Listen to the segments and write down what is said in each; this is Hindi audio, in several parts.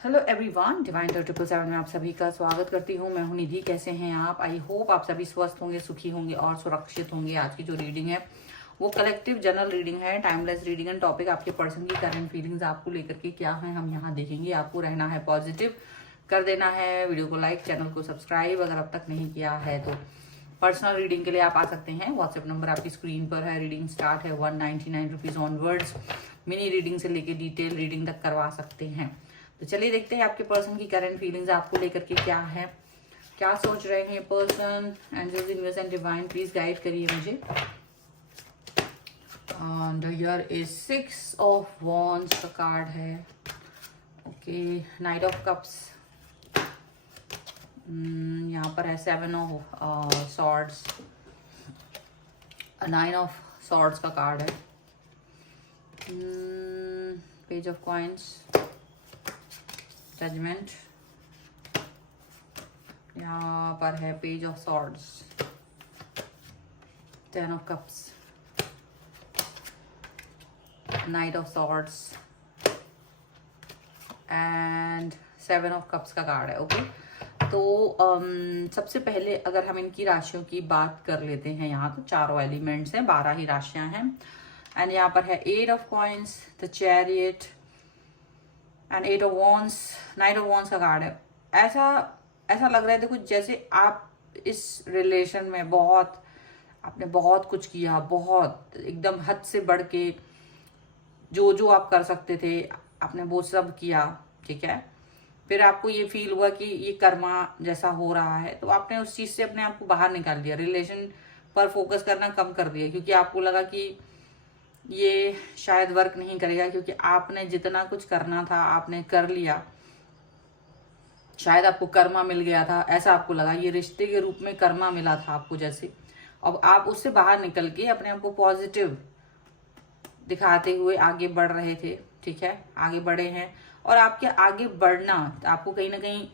हेलो एवरीवन, डिवाइन 777 में आप सभी का स्वागत करती हूँ। मैं हूँ निधि। कैसे हैं आप? आई होप आप सभी स्वस्थ होंगे, सुखी होंगे और सुरक्षित होंगे। आज की जो रीडिंग है वो कलेक्टिव जनरल रीडिंग है, टाइमलेस रीडिंग एंड टॉपिक आपके पर्सन की करंट फीलिंग्स आपको लेकर के क्या है हम यहाँ देखेंगे। आपको रहना है पॉजिटिव, कर देना है वीडियो को लाइक, चैनल को सब्सक्राइब अगर अब तक नहीं किया है तो। पर्सनल रीडिंग के लिए आप आ सकते हैं। व्हाट्सएप नंबर आपकी स्क्रीन पर है। रीडिंग स्टार्ट है 199 रुपीज ऑनवर्ड्स। मिनी रीडिंग से लेके डिटेल रीडिंग तक करवा सकते हैं। तो चलिए देखते हैं आपके पर्सन की करंट फीलिंग्स आपको लेकर के क्या है, क्या सोच रहे हैं person. Angels, universe and divine please guide करिए मुझे। The year is 6 of wands का कार्ड है। ओके, नाइट ऑफ कप्स यहाँ पर है। 7 ऑफ सॉर्ड्स, 9 ऑफ सॉर्ड्स का कार्ड है। पेज ऑफ कॉइन्स, जजमेंट, यहाँ पर है page of swords, 10 of cups, knight of swords and 7 of cups का कार्ड है। ओके, तो सबसे पहले अगर हम इनकी राशियों की बात कर लेते हैं, यहाँ तो चारों एलिमेंट्स हैं, 12 ही राशियां हैं। एंड यहाँ पर है 8 of coins, the chariot and 8 of wands, night of wands का कार्ड है। ऐसा लग रहा है, देखो जैसे आप इस रिलेशन में आपने बहुत कुछ किया, बहुत एकदम हद से बढ़ के जो जो आप कर सकते थे आपने वो सब किया, ठीक है। फिर आपको ये फील हुआ कि ये कर्मा जैसा हो रहा है, तो आपने उस चीज से अपने आप को बाहर निकाल दिया, रिलेशन पर फोकस करना कम कर दिया, क्योंकि आपको लगा कि ये शायद वर्क नहीं करेगा, क्योंकि आपने जितना कुछ करना था आपने कर लिया। शायद आपको कर्मा मिल गया था, ऐसा आपको लगा, ये रिश्ते के रूप में कर्मा मिला था आपको जैसे। अब आप उससे बाहर निकल के अपने आप को पॉजिटिव दिखाते हुए आगे बढ़ रहे थे, ठीक है, आगे बढ़े हैं। और आपके आगे बढ़ना आपको कहीं ना कहीं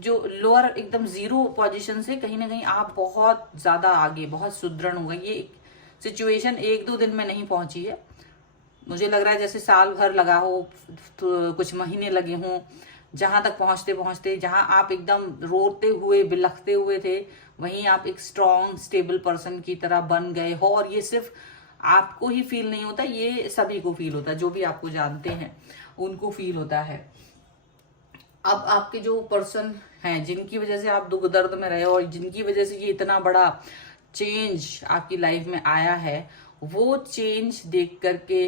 जो लोअर एकदम जीरो पोजीशन से कहीं ना कहीं आप बहुत ज्यादा आगे, बहुत सुदृढ़ हो गए। ये सिचुएशन 1-2 दिन में नहीं पहुंची है, मुझे लग रहा है जैसे साल भर लगा हो, तो कुछ महीने लगे हों। जहां तक पहुंचते पहुंचते, जहां आप एकदम रोते हुए बिलखते हुए थे, वहीं आप एक स्ट्रॉन्ग स्टेबल पर्सन की तरह बन गए हो। और ये सिर्फ आपको ही फील नहीं होता, ये सभी को फील होता है, जो भी आपको जानते हैं उनको फील होता है। अब आपके जो पर्सन हैं, जिनकी वजह से आप दुख दर्द में रहे हो और जिनकी वजह से ये इतना बड़ा चेंज आपकी लाइफ में आया है, वो चेंज देख करके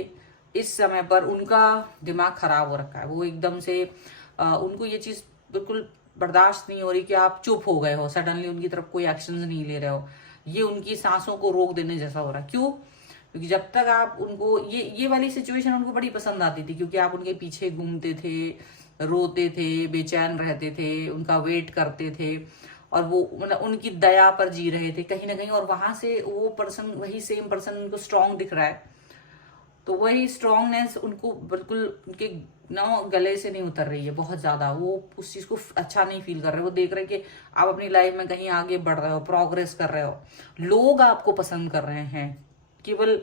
इस समय पर उनका दिमाग खराब हो रखा है। वो एकदम से उनको ये चीज बिल्कुल बर्दाश्त नहीं हो रही कि आप चुप हो गए हो, सडनली उनकी तरफ कोई एक्शन नहीं ले रहे हो। ये उनकी सांसों को रोक देने जैसा हो रहा है। क्यों? क्योंकि जब तक आप उनको ये वाली सिचुएशन उनको बड़ी पसंद आती थी, क्योंकि आप उनके पीछे घूमते थे, रोते थे, बेचैन रहते थे, उनका वेट करते थे, और वो मतलब उनकी दया पर जी रहे थे कहीं ना कहीं। और वहां से वो पर्सन, वही सेम पर्सन उनको स्ट्रांग दिख रहा है, तो वही स्ट्रांगनेस उनको बिल्कुल उनके गले से नहीं उतर रही है बहुत ज्यादा। वो उस चीज को अच्छा नहीं फील कर रहे। वो देख रहे कि आप अपनी लाइफ में कहीं आगे बढ़ रहे हो, प्रोग्रेस कर रहे हो, लोग आपको पसंद कर रहे हैं। केवल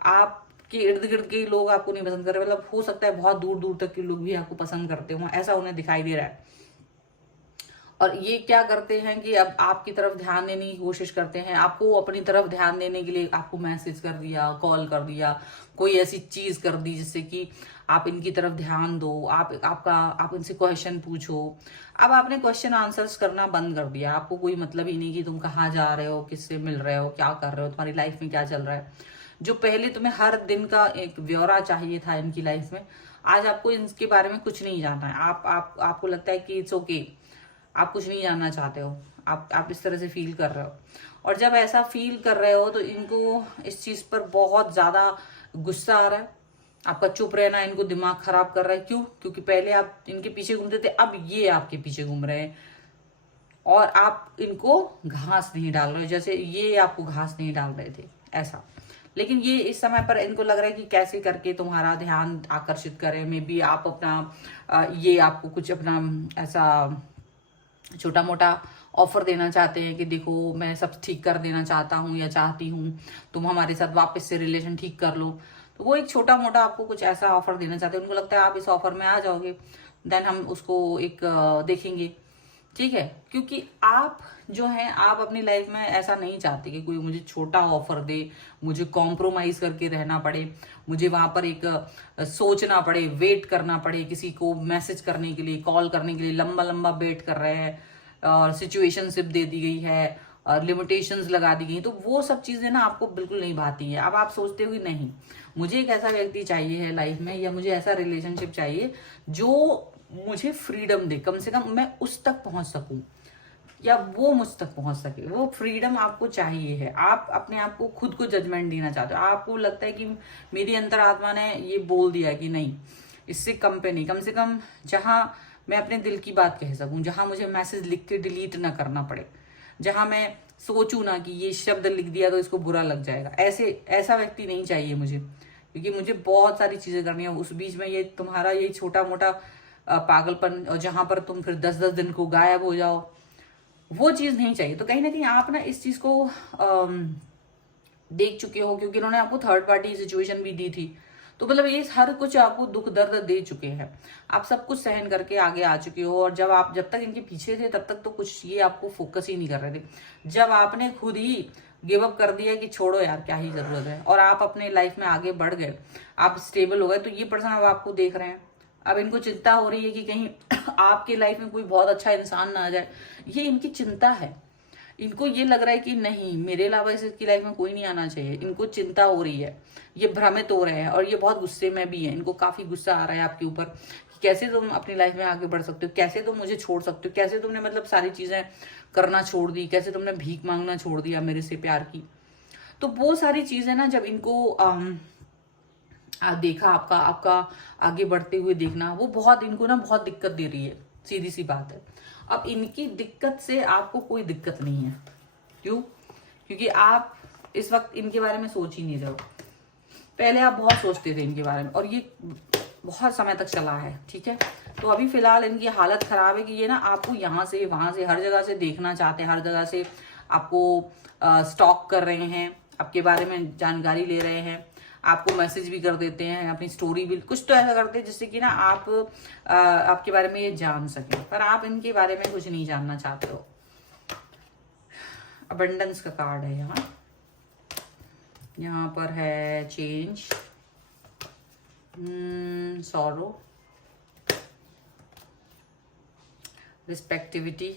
आपके इर्द गिर्द के ही लोग आपको नहीं पसंद कर रहे, मतलब हो सकता है बहुत दूर दूर तक के लोग भी आपको पसंद करते हो, ऐसा उन्हें दिखाई दे रहा है। और ये क्या करते हैं कि अब आपकी तरफ ध्यान देने की कोशिश करते हैं, आपको अपनी तरफ ध्यान देने के लिए आपको मैसेज कर दिया, कॉल कर दिया, कोई ऐसी चीज कर दी जिससे कि आप इनकी तरफ ध्यान दो, आप इनसे क्वेश्चन पूछो। अब आपने क्वेश्चन आंसर्स करना बंद कर दिया। आपको कोई मतलब ही नहीं कि तुम कहाँ जा रहे हो, किससे मिल रहे हो, क्या कर रहे हो, तुम्हारी लाइफ में क्या चल रहा है। जो पहले तुम्हें हर दिन का एक ब्यौरा चाहिए था इनकी लाइफ में, आज आपको इनके बारे में कुछ नहीं जानना है। आपको लगता है कि इट्स ओके, आप कुछ नहीं जानना चाहते हो, आप इस तरह से फील कर रहे हो। और जब ऐसा फील कर रहे हो तो इनको इस चीज पर बहुत ज्यादा गुस्सा आ रहा है। आपका चुप रहना इनको दिमाग खराब कर रहा है। क्यों? क्योंकि पहले आप इनके पीछे घूमते थे, अब ये आपके पीछे घूम रहे हैं और आप इनको घास नहीं डाल रहे हो, जैसे ये आपको घास नहीं डाल रहे थे ऐसा। लेकिन ये इस समय पर इनको लग रहा है कि कैसे करके तुम्हारा ध्यान आकर्षित करें। मे बी आप अपना ये आपको कुछ अपना ऐसा छोटा मोटा ऑफर देना चाहते हैं कि देखो मैं सब ठीक कर देना चाहता हूँ या चाहती हूँ, तुम हमारे साथ वापस से रिलेशन ठीक कर लो। तो वो एक छोटा मोटा आपको कुछ ऐसा ऑफर देना चाहते हैं, उनको लगता है आप इस ऑफर में आ जाओगे, देन हम उसको एक देखेंगे, ठीक है। क्योंकि आप जो है आप अपनी लाइफ में ऐसा नहीं चाहते कि कोई मुझे छोटा ऑफर दे, मुझे कॉम्प्रोमाइज करके रहना पड़े, मुझे वहां पर एक सोचना पड़े, वेट करना पड़े, किसी को मैसेज करने के लिए, कॉल करने के लिए लंबा लंबा वेट कर रहे हैं, और सिचुएशनशिप दे दी गई है और लिमिटेशंस लगा दी गई, तो वो सब चीजें ना आपको बिल्कुल नहीं भाती है। अब आप सोचते हो कि नहीं, मुझे एक ऐसा व्यक्ति चाहिए है लाइफ में, या मुझे ऐसा रिलेशनशिप चाहिए जो मुझे फ्रीडम दे, कम से कम मैं उस तक पहुंच सकूं या वो मुझ तक पहुंच सके, वो फ्रीडम आपको चाहिए है। आप अपने आप को खुद को जजमेंट देना चाहते हो, आपको लगता है कि मेरी अंतरात्मा ने ये बोल दिया कि नहीं, इससे कम पे नहीं, कम से कम जहां मैं अपने दिल की बात कह सकूं, जहां मुझे मैसेज लिख के डिलीट ना करना पड़े, जहां मैं सोचूं ना कि ये शब्द लिख दिया तो इसको बुरा लग जाएगा, ऐसा व्यक्ति नहीं चाहिए मुझे, क्योंकि मुझे बहुत सारी चीजें करनी है। उस बीच में ये तुम्हारा ये छोटा मोटा पागलपन, और जहां पर तुम फिर 10-10 दिन को गायब हो जाओ, वो चीज नहीं चाहिए। तो कहीं ना कहीं आप ना इस चीज को देख चुके हो, क्योंकि इन्होंने आपको थर्ड पार्टी सिचुएशन भी दी थी, तो मतलब ये हर कुछ आपको दुख दर्द दे चुके हैं, आप सब कुछ सहन करके आगे आ चुके हो। और जब तक इनके पीछे थे तब तक तो कुछ ये आपको फोकस ही नहीं कर रहे थे। जब आपने खुद ही गिव अप कर दिया कि छोड़ो यार क्या ही जरूरत है, और आप अपने लाइफ में आगे बढ़ गए, आप स्टेबल हो गए, तो ये पर्सन अब आपको देख रहे हैं, अब इनको चिंता हो रही है कि कहीं आपके लाइफ में कोई बहुत अच्छा इंसान ना आ जाए, ये इनकी चिंता है। इनको ये लग रहा है कि नहीं, मेरे अलावा इसकी लाइफ में कोई नहीं आना चाहिए, इनको चिंता हो रही है, ये भ्रमित हो रहे हैं, और ये बहुत गुस्से में भी है, इनको काफी गुस्सा आ रहा है आपके ऊपर कि कैसे तुम अपनी लाइफ में आगे बढ़ सकते हो, कैसे तुम मुझे छोड़ सकते हो, कैसे तुमने मतलब सारी चीजें करना छोड़ दी, कैसे तुमने भीख मांगना छोड़ दिया मेरे से प्यार की। तो वो सारी चीजें ना जब इनको देखा, आपका आगे बढ़ते हुए देखना, वो बहुत इनको ना बहुत दिक्कत दे रही है, सीधी सी बात है। अब इनकी दिक्कत से आपको कोई दिक्कत नहीं है, क्यों? क्योंकि आप इस वक्त इनके बारे में सोच ही नहीं रहे हो, पहले आप बहुत सोचते थे इनके बारे में, और ये बहुत समय तक चला है, ठीक है। तो अभी फिलहाल इनकी हालत खराब है कि ये ना आपको यहाँ से वहां से हर जगह से देखना चाहते हैं, हर जगह से आपको स्टॉक कर रहे हैं, आपके बारे में जानकारी ले रहे हैं, आपको मैसेज भी कर देते हैं, अपनी स्टोरी भी कुछ तो ऐसा करते हैं जिससे कि ना आप आपके बारे में ये जान सके, पर आप इनके बारे में कुछ नहीं जानना चाहते हो। अबंडेंस का कार्ड है यहाँ पर है change, sorrow, receptivity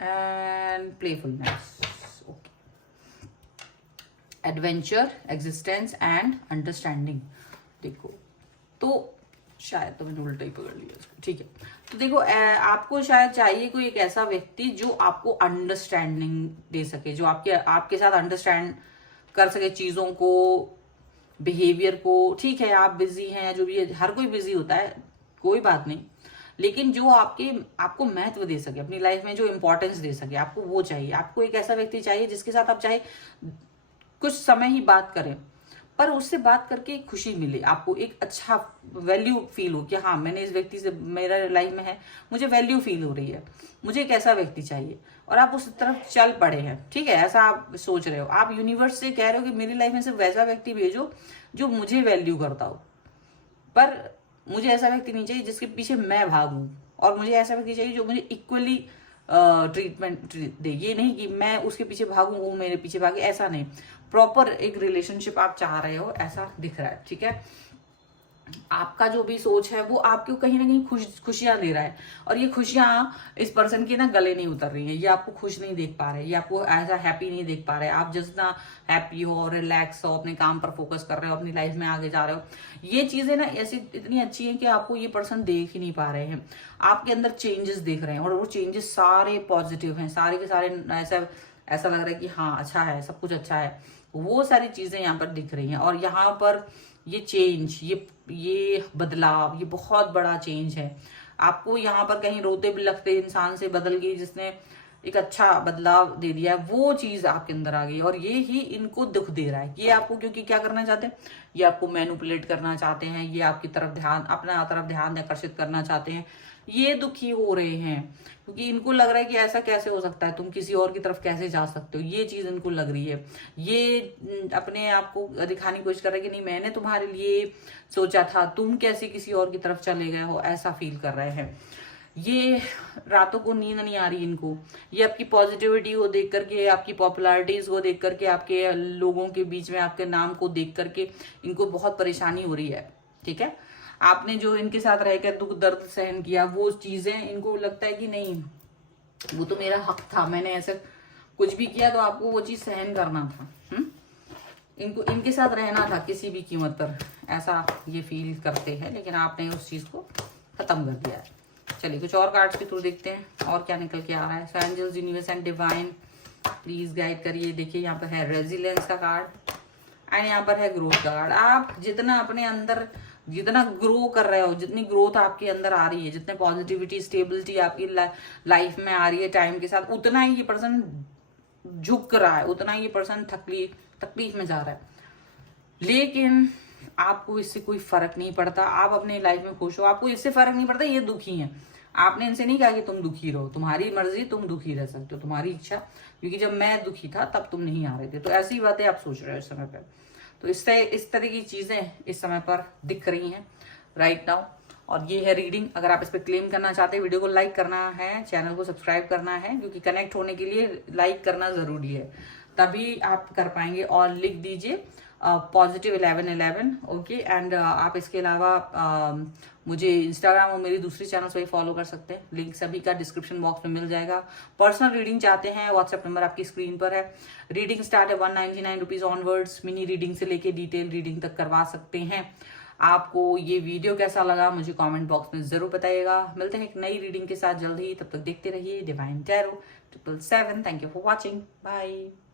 and playfulness, adventure, existence and understanding. देखो तो शायद तो मैंने उल्टा ही पकड़ लिया इसको, ठीक है। तो देखो आपको शायद चाहिए कोई एक ऐसा व्यक्ति जो आपको अंडरस्टैंडिंग दे सके, जो आपके साथ अंडरस्टैंड कर सके चीजों को, बिहेवियर को। ठीक है आप बिजी हैं, जो भी है, हर कोई बिजी होता है, कोई बात नहीं, लेकिन जो आपको महत्व दे सके अपनी लाइफ में, जो इंपॉर्टेंस दे सके, आपको वो चाहिए। आपको एक ऐसा व्यक्ति चाहिए जिसके साथ आप चाहे कुछ समय ही बात करें, पर उससे बात करके एक खुशी मिले, आपको एक अच्छा वैल्यू फील हो कि हाँ मैंने इस व्यक्ति से, मेरा लाइफ में है, मुझे वैल्यू फील हो रही है, मुझे एक ऐसा व्यक्ति चाहिए, और आप उस तरफ चल पड़े हैं, ठीक है। ऐसा आप सोच रहे हो, आप यूनिवर्स से कह रहे हो कि मेरी लाइफ में सिर्फ वैसा व्यक्ति भेजो जो मुझे वैल्यू करता हो, पर मुझे ऐसा व्यक्ति नहीं चाहिए जिसके पीछे मैं भागूं, और मुझे ऐसा व्यक्ति चाहिए जो मुझे इक्वली ट्रीटमेंट दे। ये नहीं कि मैं उसके पीछे भागूं वो मेरे पीछे भागे, ऐसा नहीं। प्रॉपर एक रिलेशनशिप आप चाह रहे हो, ऐसा दिख रहा है, ठीक है। आपका जो भी सोच है वो आपको कहीं ना कहीं खुशियां दे रहा है, और ये खुशियां इस पर्सन के ना गले नहीं उतर रही है, ये आपको खुश नहीं देख पा रहे, ये आपको ऐसा हैप्पी नहीं देख पा रहे। आप जितना हैप्पी हो, रिलैक्स हो, अपने काम पर फोकस कर रहे हो, अपनी लाइफ में आगे जा रहे हो, ये चीजें ना ऐसी इतनी अच्छी है कि आपको ये पर्सन देख ही नहीं पा रहे हैं। आपके अंदर चेंजेस देख रहे हैं, और वो चेंजेस सारे पॉजिटिव हैं, सारे के सारे ऐसा लग रहा है कि हाँ अच्छा है, सब कुछ अच्छा है, वो सारी चीजें यहाँ पर दिख रही हैं। और यहाँ पर ये चेंज, ये बदलाव, ये बहुत बड़ा चेंज है। आपको यहाँ पर कहीं रोते बिलखते इंसान से बदल गई, जिसने एक अच्छा बदलाव दे दिया है, वो चीज आपके अंदर आ गई और ये ही इनको दुख दे रहा है। ये आपको क्योंकि क्या करना चाहते हैं, ये आपको मैनिपुलेट करना चाहते हैं, ये आपकी तरफ ध्यान, अपना तरफ ध्यान आकर्षित करना चाहते हैं, ये दुखी हो रहे हैं क्योंकि इनको लग रहा है कि ऐसा कैसे हो सकता है, तुम किसी और की तरफ कैसे जा सकते हो, ये चीज इनको लग रही है। ये अपने आप को दिखाने की कोशिश कर रहे हैं कि नहीं मैंने तुम्हारे लिए सोचा था, तुम कैसे किसी और की तरफ चले गए हो, ऐसा फील कर रहे हैं। ये रातों को नींद नहीं आ रही इनको, ये आपकी पॉजिटिविटी को देख करके, आपकी पॉपुलैरिटीज को देख करके, आपके लोगों के बीच में आपके नाम को देख करके इनको बहुत परेशानी हो रही है। ठीक है, आपने जो इनके साथ रहकर दुख दर्द सहन किया, वो चीजें इनको लगता है कि नहीं वो तो मेरा हक था, मैंने ऐसा कुछ भी किया तो आपको वो चीज सहन करना था। इनको इनके साथ रहना था किसी भी कीमत पर, ऐसा ये फील करते हैं, लेकिन आपने उस चीज को खत्म कर दिया है। चलिए कुछ और कार्ड्स के थ्रू देखते हैं और क्या निकल के आ रहा है। So angels, universe and divine please guide करिए। देखिए यहाँ पर है रेजिलियंस का कार्ड एंड यहाँ पर है ग्रोथ का कार्ड। आप जितना अपने अंदर जितना ग्रो कर रहे हो, जितनी ग्रोथ आपके अंदर आ रही है, जितने पॉजिटिविटी स्टेबिलिटी आपकी लाइफ में आ रही है टाइम के साथ, उतना ही ये पर्सन झुक रहा है, उतना ही ये पर्सन तकलीफ में जा रहा है। लेकिन आपको इससे कोई फर्क नहीं पड़ता, आप अपनी लाइफ में खुश हो, आपको इससे फर्क नहीं पड़ता ये दुखी हैं। आपने इनसे नहीं कहा कि तुम दुखी रहो, तुम्हारी मर्जी, तुम दुखी रह सकते हो, तुम्हारी इच्छा, क्योंकि जब मैं दुखी था तब तुम नहीं आ रहे थे। तो ऐसी बातें आप सोच रहे हो इस समय पर। तो इस तरह की चीजें इस समय पर दिख रही हैं राइट नाउ। और ये है रीडिंग। अगर आप इस पर क्लेम करना चाहते हैं, वीडियो को लाइक करना है, चैनल को सब्सक्राइब करना है, क्योंकि कनेक्ट होने के लिए लाइक करना जरूरी है, तभी आप कर पाएंगे। और लिख दीजिए पॉजिटिव 1111 ओके। एंड आप इसके अलावा मुझे इंस्टाग्राम और मेरी दूसरी चैनल से भी फॉलो कर सकते हैं, लिंक सभी का डिस्क्रिप्शन बॉक्स में मिल जाएगा। पर्सनल रीडिंग चाहते हैं, व्हाट्सएप नंबर आपकी स्क्रीन पर है। रीडिंग स्टार्ट है 199 रुपीज ऑनवर्ड्स। मिनी रीडिंग से लेके डिटेल रीडिंग तक करवा सकते हैं। आपको ये वीडियो कैसा लगा मुझे कमेंट बॉक्स में जरूर बताइएगा। मिलते हैं एक नई रीडिंग के साथ जल्द ही, तब तक देखते रहिए divine tarot 777। Thank you for watching, bye.